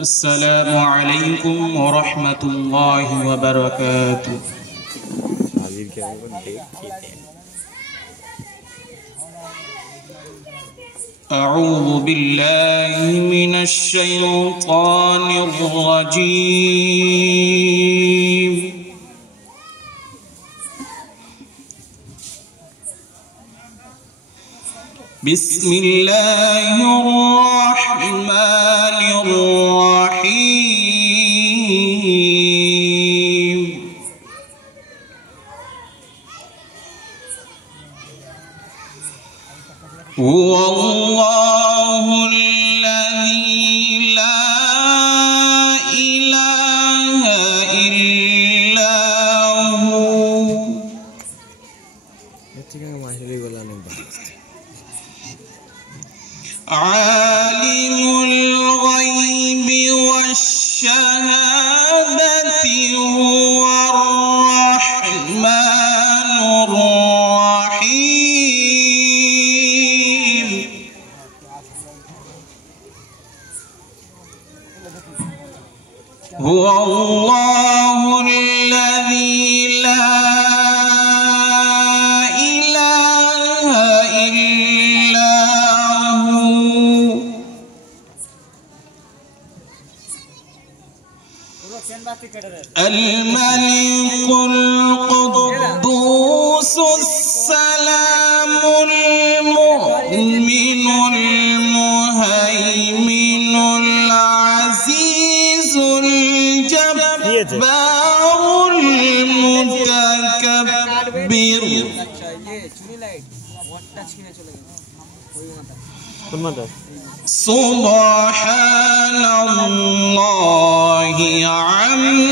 السلام عليكم ورحمة الله وبركاته. أعوذ بالله من الشيطان الرجيم. بسم الله الرحمن الرحيم. هو الله الذي لا إله إلا هو عالم الغيب والشهادة هو الرحمن الرحيم. هو الله الذي لا الملك القدوس السلام المؤمن المهيمن العزيز الجبار المتكبر. سبحان الله عما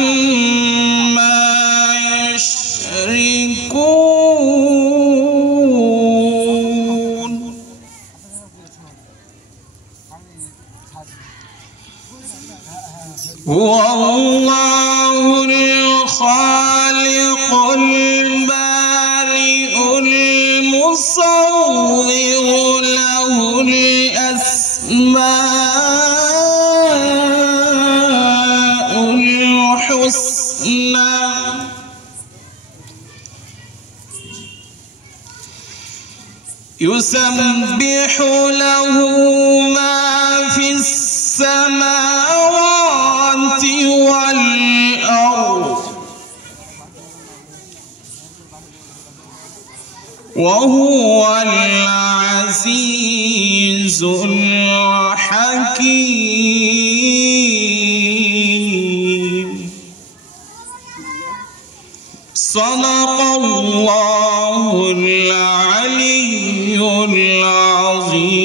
يشركون. هو الله الخالق البارئ المصور له الأسماء الحسنى. يسبح له ما في السماوات والأرض وهو العزيز الحكيم. صدق الله العلي العظيم.